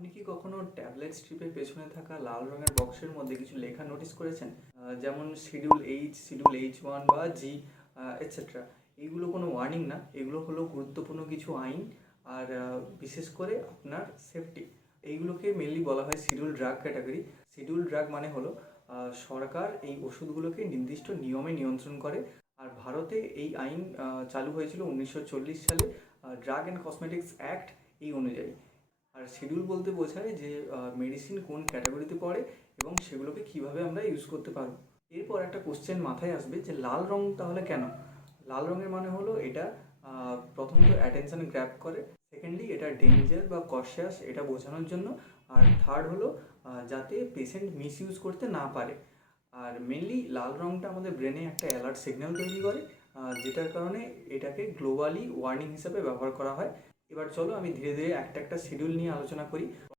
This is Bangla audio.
আপনি কি কখনো ট্যাবলেট স্ট্রিপের পেছনে থাকা লাল রঙের বক্সের মধ্যে কিছু লেখা নোটিস করেছেন? যেমন শিডিউল H 1 বা জি এটসেট্রা। এইগুলো কোনো ওয়ার্নিং না, এগুলো হলো গুরুত্বপূর্ণ কিছু আইন। আর বিশেষ করে আপনার সেফটি, এইগুলোকে মেনলি বলা হয় schedule drug category. Schedule drug মানে হলো সরকার এই ওষুধগুলোকে নির্দিষ্ট নিয়মে নিয়ন্ত্রণ করে। আর ভারতে এই আইন চালু হয়েছিল 1940 সালে, ড্রাগ অ্যান্ড কসমেটিক্স অ্যাক্ট এই অনুযায়ী। আর শিডিউল বলতে বোঝায় যে মেডিসিন কোন ক্যাটাগরিতে পড়ে এবং সেগুলোকে কিভাবে আমরা ইউজ করতে পারবো। এরপর একটা কোশ্চেন মাথায় আসবে যে লাল রং তাহলে কেন? লাল রঙের মানে হলো এটা প্রথমত অ্যাটেনশন গ্র্যাব করে, সেকেন্ডলি এটা ডেঞ্জার বা কশিয়াস এটা বোঝানোর জন্য, আর থার্ড হলো যাতে পেশেন্ট মিস ইউজ করতে না পারে। আর মেনলি লাল রঙটা আমাদের ব্রেনে একটা অ্যালার্ট সিগন্যাল তৈরি করে, যেটার কারণে এটাকে গ্লোবালি ওয়ার্নিং হিসেবে ব্যবহার করা হয়। এবার চলো আমি ধীরে ধীরে একটা একটা শিডিউল নিয়ে আলোচনা করি।